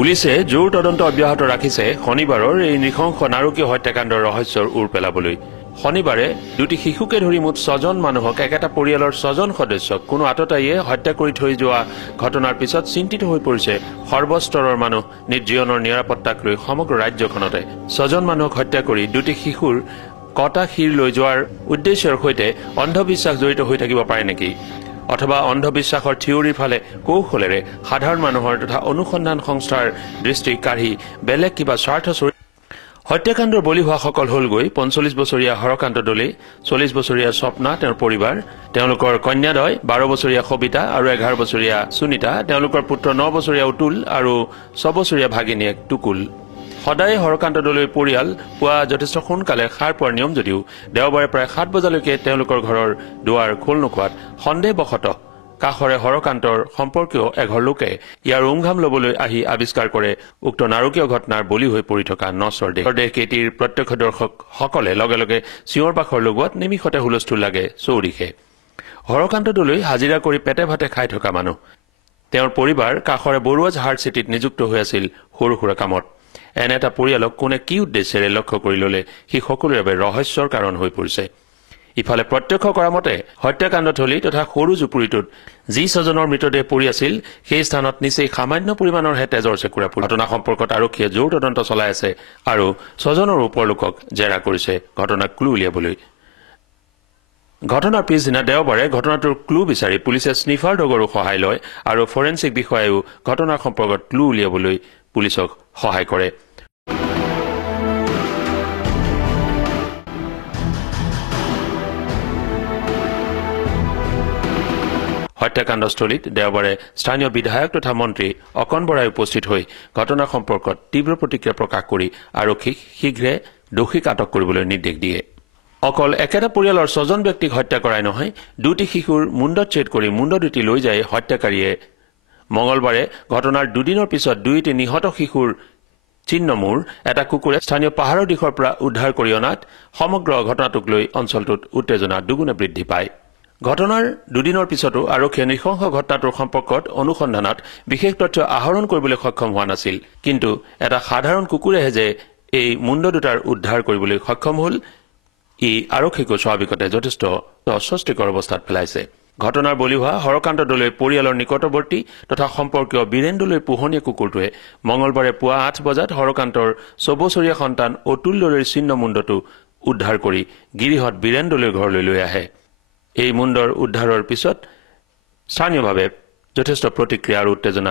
পুলিচে জোৰ তদন্ত অব্যাহত ৰাখিছে শনিবাৰৰ এই নৃশংস নাৰকীয় হত্যাকাণ্ডৰ ৰহস্যৰ উৰ পেলাবলৈ। শনিবাৰে দুটি শিশুকে ধৰি মুঠ 6জন মানুহক একেটা পৰিয়ালৰ 6জন সদস্যক কোনো আততায়ীয়ে হত্যা কৰি থৈ যোৱা ঘটনাৰ পিছত চিন্তিত হৈ পৰিছে সৰ্বস্তৰৰ মানুহ। নিজ জীৱনৰ নিৰাপত্তাক লৈ সমগ্ৰ ৰাজ্যখনতে 6জন মানুহক হত্যা কৰি দুটি শিশুৰ কটা শিৰ লৈ যোৱাৰ উদ্দেশ্যৰ সৈতে অন্ধবিশ্বাস জড়িত হৈ থাকিব পাৰে নেকি? অথবা অন্ধবিশ্বাসৰ থিয়ৰিৰ ফালে কৌশলেৰে সাধাৰণ মানুহৰ তথা অনুসন্ধান সংস্থাৰ দৃষ্টি কাঢ়ি বেলেগ কিবা স্বাৰ্থ হত্যাকাণ্ডৰ বলি হোৱাসকল হলগৈ 45 বছৰীয়া হৰকান্ত দলে, 40 বছৰীয়া স্বপ্না তেওঁৰ পৰিবাৰ, তেওঁলোকৰ কন্যাদয় 12 বছৰীয়া সবিতা আৰু 11 বছৰীয়া সুনিতা, তেওঁলোকৰ পুত্ৰ 9 বছৰীয়া উতুল আৰু 6 বছৰীয়া ভাগিনীয়েক টুকুল। সদায় হৰকান্ত দলৈ পৰিয়াল পুৱা যথেষ্ট সোনকালে সাৰ পোৱাৰ নিয়ম যদিও দেওবাৰে প্ৰায় 7 বজালৈকে তেওঁলোকৰ ঘৰৰ দুৱাৰ খোল নোখোৱাত সন্দেহবশতঃ কাষৰে হৰকান্তৰ সম্পৰ্কীয় এঘৰ লোকে ইয়াৰ উমঘাম লবলৈ আহি আৱিষ্কাৰ কৰে উক্ত নাৰকীয় ঘটনাৰ বলি হৈ পৰি থকা নচৰ দেহকেইটিৰ প্ৰত্যক্ষদৰ্শকসকলে লগে লগে চিঞৰ বাখৰ লগোৱাত নিমিষতে হুলস্থুল লাগে চৌদিশে। হৰকান্ত দলৈ হাজিৰা কৰি পেটে ভাতে খাই থকা মানুহ। তেওঁৰ পৰিবাৰ কাষৰে বৰুৱাজ হাৰ্ট চিটিত নিযুক্ত হৈ আছিল সৰু সুৰা কামত। এনে এটা পৰিয়ালক কোনে কি উদ্দেশ্যেৰে লক্ষ্য কৰি ললে সি সকলোৰে বাবে ৰহস্যৰ কাৰণ হৈ পৰিছে। ইফালে প্ৰত্যক্ষ কৰা মতে হত্যাকাণ্ডথলী তথা সৰু জুপুৰিটোত যি 6জনৰ মৃতদেহ পৰি আছিল সেই স্থানত নিচেই সামান্য পৰিমাণৰহে তেজৰ চেকুৰা পৰি। ঘটনা সম্পৰ্কত আৰক্ষীয়ে জোৰ তদন্ত চলাই আছে আৰু 6জনৰ ওপৰ লোকক জেৰা কৰিছে ঘটনাক ক্লু উলিয়াবলৈ। ঘটনাৰ পিছদিনা দেওবাৰে ঘটনাটোৰ ক্লু বিচাৰি পুলিচে স্নিফাৰ ডগৰো সহায় লয় আৰু ফৰেনচিক বিষয়ায়ো ঘটনাৰ সম্পৰ্কত ক্লু উলিয়াবলৈ পুলিচক সহায় কৰে। হত্যাকাণ্ডস্থলীত দেওবাৰে স্থানীয় বিধায়ক তথা মন্ত্ৰী অকণ বৰাই উপস্থিত হৈ ঘটনাৰ সম্পৰ্কত তীব্ৰ প্ৰতিক্ৰিয়া প্ৰকাশ কৰি আৰক্ষীক শীঘ্ৰে দোষীক আটক কৰিবলৈ নিৰ্দেশ দিয়ে। অকল একেটা পৰিয়ালৰ 6জন ব্যক্তিক হত্যা কৰাই নহয়, দুটি শিশুৰ মুণ্ডত ছেদ কৰি মুণ্ড দুটি লৈ যায় হত্যাকাৰীয়ে। মঙলবাৰে ঘটনাৰ দুদিনৰ পিছত দুয়োটি নিহত শিশুৰ চিহ্নমূৰ এটা কুকুৰে স্থানীয় পাহাৰৰ দিশৰ পৰা উদ্ধাৰ কৰি অনাত সমগ্ৰ ঘটনাটোক লৈ অঞ্চলটোত উত্তেজনা দুগুণে বৃদ্ধি পায়। ঘটনাৰ দুদিনৰ পিছতো আৰক্ষীয়ে নৃশংস ঘটনাটোৰ সম্পৰ্কত অনুসন্ধানত বিশেষ তথ্য আহৰণ কৰিবলৈ সক্ষম হোৱা নাছিল। কিন্তু এটা সাধাৰণ কুকুৰেহে যে এই মুণ্ড দুটাৰ উদ্ধাৰ কৰিবলৈ সক্ষম হল, ই আৰক্ষীকো স্বাভাৱিকতে যথেষ্ট অস্বস্তিকৰ অৱস্থাত পেলাইছে। ঘটনাৰ বলি হোৱা হৰকান্ত দলৈ পৰিয়ালৰ নিকটৱৰ্তী তথা সম্পৰ্কীয় বীৰেন দলৈৰ পোহনীয়া কুকুৰটোৱে মঙলবাৰে পুৱা 8 বজাত হৰকান্তৰ 6 বছৰীয়া সন্তান অতুল দলৈৰ চিহ্নমুণ্ডটো উদ্ধাৰ কৰি গিৰিহত বীৰেন দলৈৰ ঘৰলৈ লৈ আহে। এই মুণ্ডৰ উদ্ধাৰৰ পিছত স্থানীয়ভাৱে যথেষ্ট প্ৰতিক্ৰিয়া আৰু উত্তেজনা